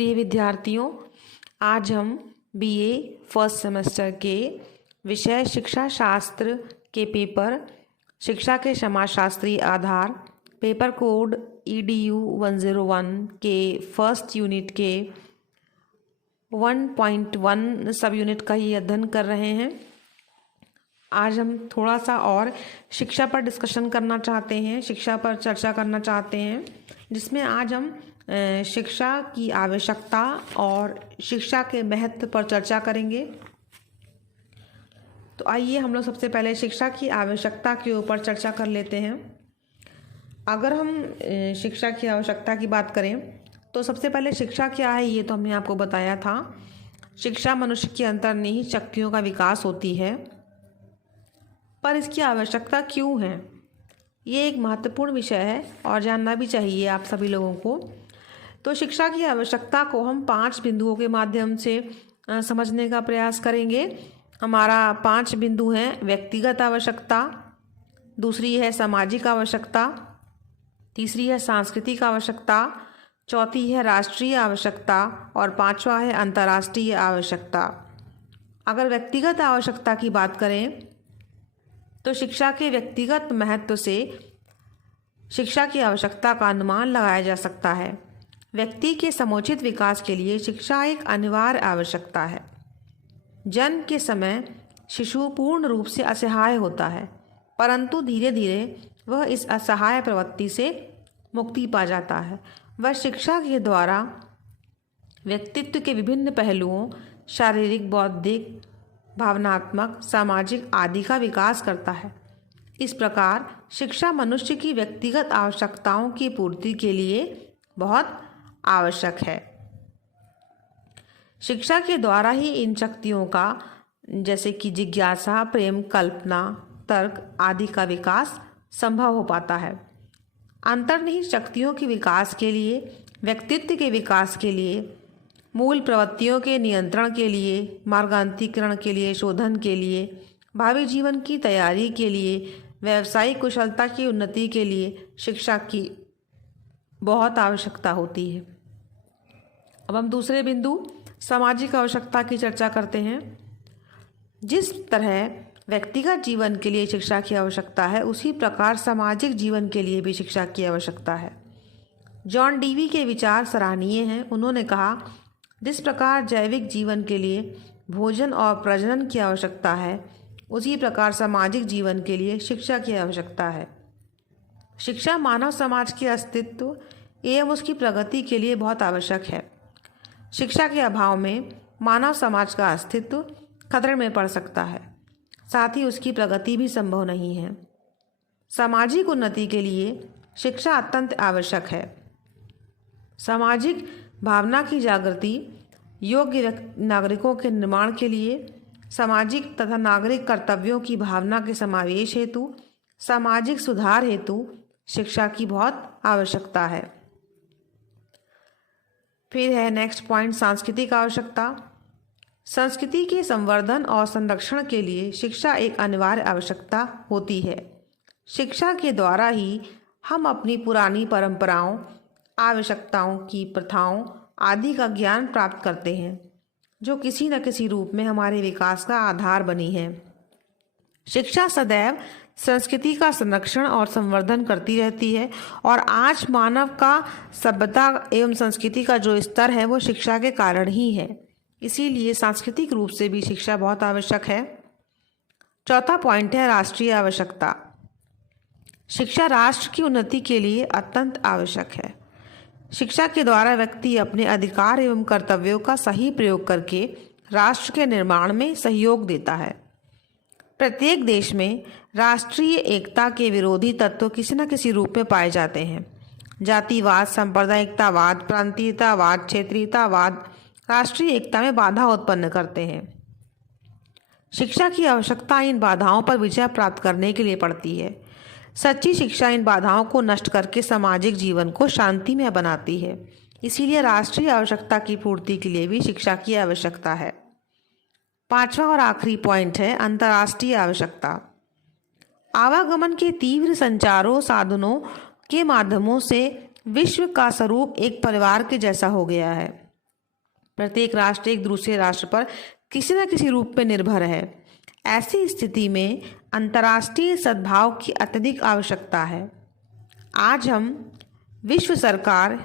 प्रिय विद्यार्थियों, आज हम बीए फर्स्ट सेमेस्टर के विषय शिक्षा शास्त्र के पेपर शिक्षा के समाजशास्त्री आधार पेपर कोड EDU 101 के फर्स्ट यूनिट के 1.1 सब यूनिट का ही अध्ययन कर रहे हैं। आज हम थोड़ा सा और शिक्षा पर डिस्कशन करना चाहते हैं, शिक्षा पर चर्चा करना चाहते हैं, जिसमें आज हम शिक्षा की आवश्यकता और शिक्षा के महत्व पर चर्चा करेंगे। तो आइए हम लोग सबसे पहले शिक्षा की आवश्यकता के ऊपर चर्चा कर लेते हैं। अगर हम शिक्षा की आवश्यकता की बात करें तो सबसे पहले शिक्षा क्या है ये तो हमने आपको बताया था। शिक्षा मनुष्य की अंतर्निहित शक्तियों का विकास होती है, पर इसकी आवश्यकता क्यों है ये एक महत्वपूर्ण विषय है और जानना भी चाहिए आप सभी लोगों को। तो शिक्षा की आवश्यकता को हम 5 बिंदुओं के माध्यम से समझने का प्रयास करेंगे। हमारा 5 बिंदु हैं: व्यक्तिगत आवश्यकता, दूसरी है सामाजिक आवश्यकता, तीसरी है सांस्कृतिक आवश्यकता, चौथी है राष्ट्रीय आवश्यकता और 5वां है अंतर्राष्ट्रीय आवश्यकता। अगर व्यक्तिगत आवश्यकता की बात करें तो शिक्षा के व्यक्तिगत महत्व से शिक्षा की आवश्यकता का अनुमान लगाया जा सकता है। व्यक्ति के समुचित विकास के लिए शिक्षा एक अनिवार्य आवश्यकता है। जन्म के समय शिशु पूर्ण रूप से असहाय होता है, परंतु धीरे धीरे वह इस असहाय प्रवृत्ति से मुक्ति पा जाता है। वह शिक्षा के द्वारा व्यक्तित्व के विभिन्न पहलुओं शारीरिक, बौद्धिक, भावनात्मक, सामाजिक आदि का विकास करता है। इस प्रकार शिक्षा मनुष्य की व्यक्तिगत आवश्यकताओं की पूर्ति के लिए बहुत आवश्यक है। शिक्षा के द्वारा ही इन शक्तियों का, जैसे कि जिज्ञासा, प्रेम, कल्पना, तर्क आदि का विकास संभव हो पाता है। अंतर्निहित शक्तियों के विकास के लिए, व्यक्तित्व के विकास के लिए, मूल प्रवृत्तियों के नियंत्रण के लिए, मार्गांतरीकरण के लिए, शोधन के लिए, भावी जीवन की तैयारी के लिए, व्यावसायिक कुशलता की उन्नति के लिए शिक्षा की बहुत आवश्यकता होती है। अब हम दूसरे बिंदु सामाजिक आवश्यकता की चर्चा करते हैं। जिस तरह व्यक्तिगत जीवन के लिए शिक्षा की आवश्यकता है, उसी प्रकार सामाजिक जीवन के लिए भी शिक्षा की आवश्यकता है। जॉन डीवी के विचार सराहनीय हैं। उन्होंने कहा, जिस प्रकार जैविक जीवन के लिए भोजन और प्रजनन की आवश्यकता है, उसी प्रकार सामाजिक जीवन के लिए शिक्षा की आवश्यकता है। शिक्षा मानव समाज के अस्तित्व एवं उसकी प्रगति के लिए बहुत आवश्यक है। शिक्षा के अभाव में मानव समाज का अस्तित्व खतरे में पड़ सकता है, साथ ही उसकी प्रगति भी संभव नहीं है। सामाजिक उन्नति के लिए शिक्षा अत्यंत आवश्यक है। सामाजिक भावना की जागृति, योग्य नागरिकों के निर्माण के लिए, सामाजिक तथा नागरिक कर्तव्यों की भावना के समावेश हेतु, सामाजिक सुधार हेतु शिक्षा की बहुत आवश्यकता है। फिर है नेक्स्ट पॉइंट, सांस्कृतिक आवश्यकता। संस्कृति के संवर्धन और संरक्षण के लिए शिक्षा एक अनिवार्य आवश्यकता होती है। शिक्षा के द्वारा ही हम अपनी पुरानी परंपराओं, आवश्यकताओं की प्रथाओं आदि का ज्ञान प्राप्त करते हैं, जो किसी न किसी रूप में हमारे विकास का आधार बनी है। शिक्षा सदैव संस्कृति का संरक्षण और संवर्धन करती रहती है और आज मानव का सभ्यता एवं संस्कृति का जो स्तर है वो शिक्षा के कारण ही है। इसीलिए सांस्कृतिक रूप से भी शिक्षा बहुत आवश्यक है। चौथा पॉइंट है राष्ट्रीय आवश्यकता। शिक्षा राष्ट्र की उन्नति के लिए अत्यंत आवश्यक है। शिक्षा के द्वारा व्यक्ति अपने अधिकार एवं कर्तव्यों का सही प्रयोग करके राष्ट्र के निर्माण में सहयोग देता है। प्रत्येक देश में राष्ट्रीय एकता के विरोधी तत्व किसी न किसी रूप में पाए जाते हैं। जातिवाद, सांप्रदायिकतावाद, प्रांतीयतावाद, क्षेत्रीयतावाद राष्ट्रीय एकता में बाधा उत्पन्न करते हैं। शिक्षा की आवश्यकता इन बाधाओं पर विजय प्राप्त करने के लिए पड़ती है। सच्ची शिक्षा इन बाधाओं को नष्ट करके सामाजिक जीवन को शांतिमय बनाती है। इसीलिए राष्ट्रीय आवश्यकता की पूर्ति के लिए भी शिक्षा की आवश्यकता है। 5वां और आखिरी पॉइंट है अंतर्राष्ट्रीय आवश्यकता। आवागमन के तीव्र संचारों साधनों के माध्यमों से विश्व का स्वरूप एक परिवार के जैसा हो गया है। प्रत्येक राष्ट्र एक दूसरे राष्ट्र पर किसी न किसी रूप में निर्भर है। ऐसी स्थिति में अंतर्राष्ट्रीय सद्भाव की अत्यधिक आवश्यकता है। आज हम विश्व सरकार,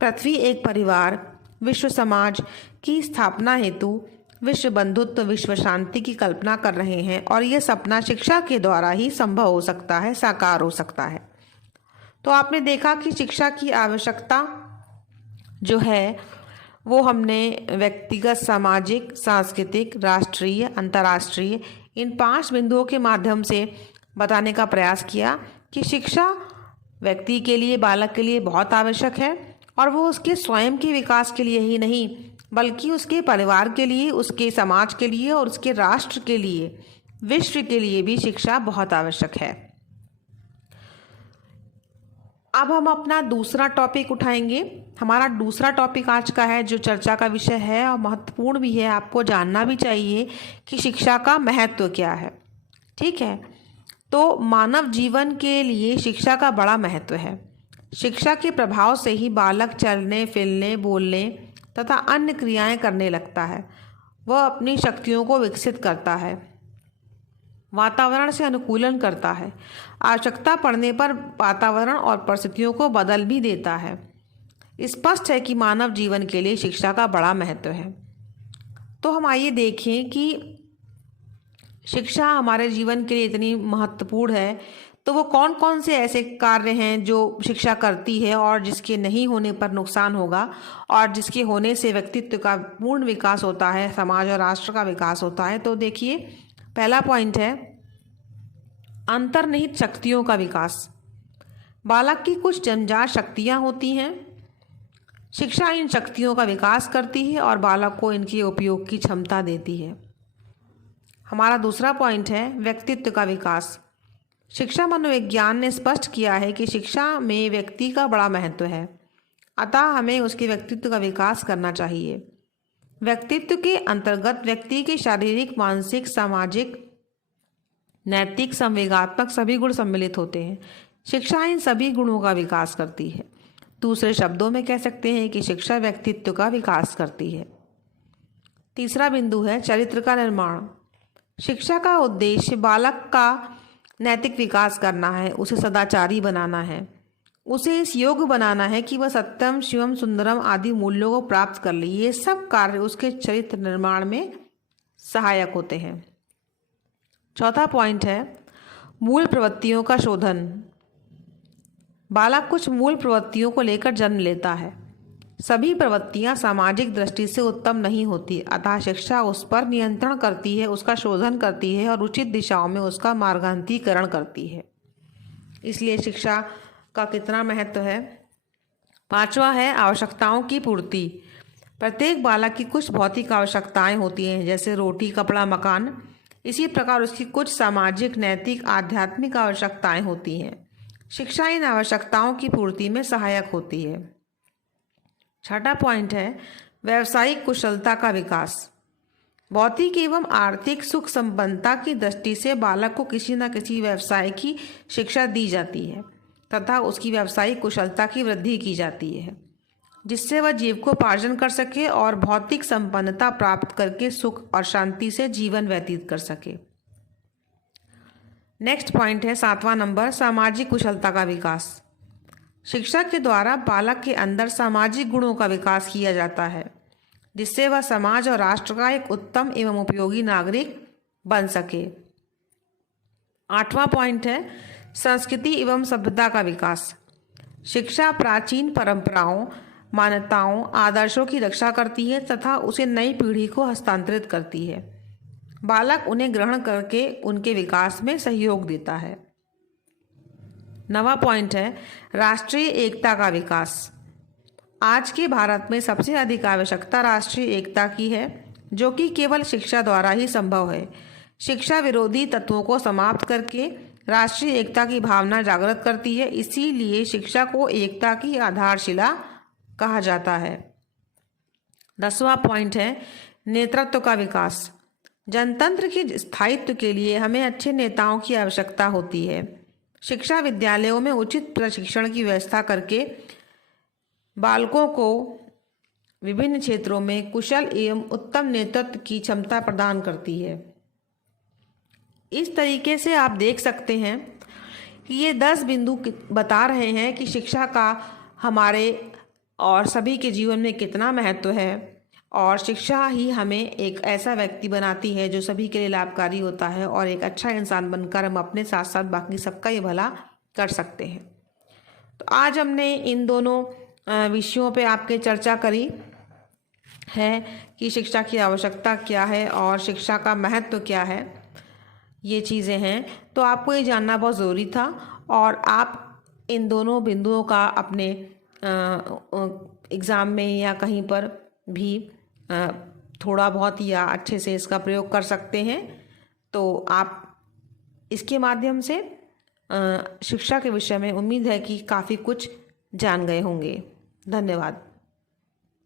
पृथ्वी एक परिवार, विश्व समाज की स्थापना हेतु विश्व बंधुत्व, विश्व शांति की कल्पना कर रहे हैं और यह सपना शिक्षा के द्वारा ही संभव हो सकता है, साकार हो सकता है। तो आपने देखा कि शिक्षा की आवश्यकता जो है वो हमने व्यक्तिगत, सामाजिक, सांस्कृतिक, राष्ट्रीय, अंतर्राष्ट्रीय इन 5 बिंदुओं के माध्यम से बताने का प्रयास किया कि शिक्षा व्यक्ति के लिए, बालक के लिए बहुत आवश्यक है और वो उसके स्वयं के विकास के लिए ही नहीं बल्कि उसके परिवार के लिए, उसके समाज के लिए और उसके राष्ट्र के लिए, विश्व के लिए भी शिक्षा बहुत आवश्यक है। अब हम अपना दूसरा टॉपिक उठाएंगे। हमारा दूसरा टॉपिक आज का है जो चर्चा का विषय है और महत्वपूर्ण भी है, आपको जानना भी चाहिए कि शिक्षा का महत्व क्या है। ठीक है, तो मानव जीवन के लिए शिक्षा का बड़ा महत्व है। शिक्षा के प्रभाव से ही बालक चलने, फिरने, बोलने तथा अन्य क्रियाएं करने लगता है। वह अपनी शक्तियों को विकसित करता है, वातावरण से अनुकूलन करता है, आवश्यकता पड़ने पर वातावरण और परिस्थितियों को बदल भी देता है। स्पष्ट है कि मानव जीवन के लिए शिक्षा का बड़ा महत्व है। तो हम आइए देखें कि शिक्षा हमारे जीवन के लिए इतनी महत्वपूर्ण है तो वो कौन कौन से ऐसे कार्य हैं जो शिक्षा करती है और जिसके नहीं होने पर नुकसान होगा और जिसके होने से व्यक्तित्व का पूर्ण विकास होता है, समाज और राष्ट्र का विकास होता है। तो देखिए, पहला पॉइंट है अंतर्निहित शक्तियों का विकास। बालक की कुछ जन्मजात शक्तियाँ होती हैं। शिक्षा इन शक्तियों का विकास करती है और बालक को इनके उपयोग की क्षमता देती है। हमारा दूसरा पॉइंट है व्यक्तित्व का विकास। शिक्षा मनोविज्ञान ने स्पष्ट किया है कि शिक्षा में व्यक्ति का बड़ा महत्व है, अतः हमें उसके व्यक्तित्व का विकास करना चाहिए। व्यक्तित्व के अंतर्गत व्यक्ति के शारीरिक, मानसिक, सामाजिक, नैतिक, संवेगात्मक सभी गुण सम्मिलित होते हैं। शिक्षा इन सभी गुणों का विकास करती है। दूसरे शब्दों में कह सकते हैं कि शिक्षा व्यक्तित्व का विकास करती है। तीसरा बिंदु है चरित्र का निर्माण। शिक्षा का उद्देश्य बालक का नैतिक विकास करना है, उसे सदाचारी बनाना है, उसे इस योग्य बनाना है कि वह सत्यम, शिवम, सुंदरम आदि मूल्यों को प्राप्त कर ले। ये सब कार्य उसके चरित्र निर्माण में सहायक होते हैं। चौथा पॉइंट है मूल प्रवृत्तियों का शोधन। बालक कुछ मूल प्रवृत्तियों को लेकर जन्म लेता है। सभी प्रवृत्तियां सामाजिक दृष्टि से उत्तम नहीं होती, अतः शिक्षा उस पर नियंत्रण करती है, उसका शोधन करती है और उचित दिशाओं में उसका मार्गांतरीकरण करती है। इसलिए शिक्षा का कितना महत्व है। पांचवा है आवश्यकताओं की पूर्ति। प्रत्येक बालक की कुछ भौतिक आवश्यकताएं होती हैं, जैसे रोटी, कपड़ा, मकान। इसी प्रकार उसकी कुछ सामाजिक, नैतिक, आध्यात्मिक आवश्यकताएं होती हैं। शिक्षा इन आवश्यकताओं की पूर्ति में सहायक होती है। छठा पॉइंट है व्यावसायिक कुशलता का विकास। भौतिक एवं आर्थिक सुख संपन्नता की दृष्टि से बालक को किसी न किसी व्यवसाय की शिक्षा दी जाती है तथा उसकी व्यावसायिक कुशलता की वृद्धि की जाती है, जिससे वह जीविकोपार्जन कर सके और भौतिक संपन्नता प्राप्त करके सुख और शांति से जीवन व्यतीत कर सके। नेक्स्ट पॉइंट है 7वां नंबर सामाजिक कुशलता का विकास। शिक्षा के द्वारा बालक के अंदर सामाजिक गुणों का विकास किया जाता है, जिससे वह समाज और राष्ट्र का एक उत्तम एवं उपयोगी नागरिक बन सके। 8वां पॉइंट है संस्कृति एवं सभ्यता का विकास। शिक्षा प्राचीन परंपराओं, मान्यताओं, आदर्शों की रक्षा करती है तथा उसे नई पीढ़ी को हस्तांतरित करती है। बालक उन्हें ग्रहण करके उनके विकास में सहयोग देता है। 9वां पॉइंट है राष्ट्रीय एकता का विकास। आज के भारत में सबसे अधिक आवश्यकता राष्ट्रीय एकता की है, जो कि केवल शिक्षा द्वारा ही संभव है। शिक्षा विरोधी तत्वों को समाप्त करके राष्ट्रीय एकता की भावना जागृत करती है, इसीलिए शिक्षा को एकता की आधारशिला कहा जाता है। 10वां पॉइंट है नेतृत्व का विकास। जनतंत्र के स्थायित्व के लिए हमें अच्छे नेताओं की आवश्यकता होती है। शिक्षा विद्यालयों में उचित प्रशिक्षण की व्यवस्था करके बालकों को विभिन्न क्षेत्रों में कुशल एवं उत्तम नेतृत्व की क्षमता प्रदान करती है। इस तरीके से आप देख सकते हैं कि ये 10 बिंदु बता रहे हैं कि शिक्षा का हमारे और सभी के जीवन में कितना महत्व है, और शिक्षा ही हमें एक ऐसा व्यक्ति बनाती है जो सभी के लिए लाभकारी होता है, और एक अच्छा इंसान बनकर हम अपने साथ साथ बाकी सबका ही भला कर सकते हैं। तो आज हमने इन दोनों विषयों पे आपके चर्चा करी है कि शिक्षा की आवश्यकता क्या है और शिक्षा का महत्व क्या है। ये चीज़ें हैं, तो आपको ये जानना बहुत ज़रूरी था, और आप इन दोनों बिंदुओं का अपने एग्ज़ाम में या कहीं पर भी थोड़ा बहुत या अच्छे से इसका प्रयोग कर सकते हैं। तो आप इसके माध्यम से शिक्षा के विषय में उम्मीद है कि काफ़ी कुछ जान गए होंगे। धन्यवाद।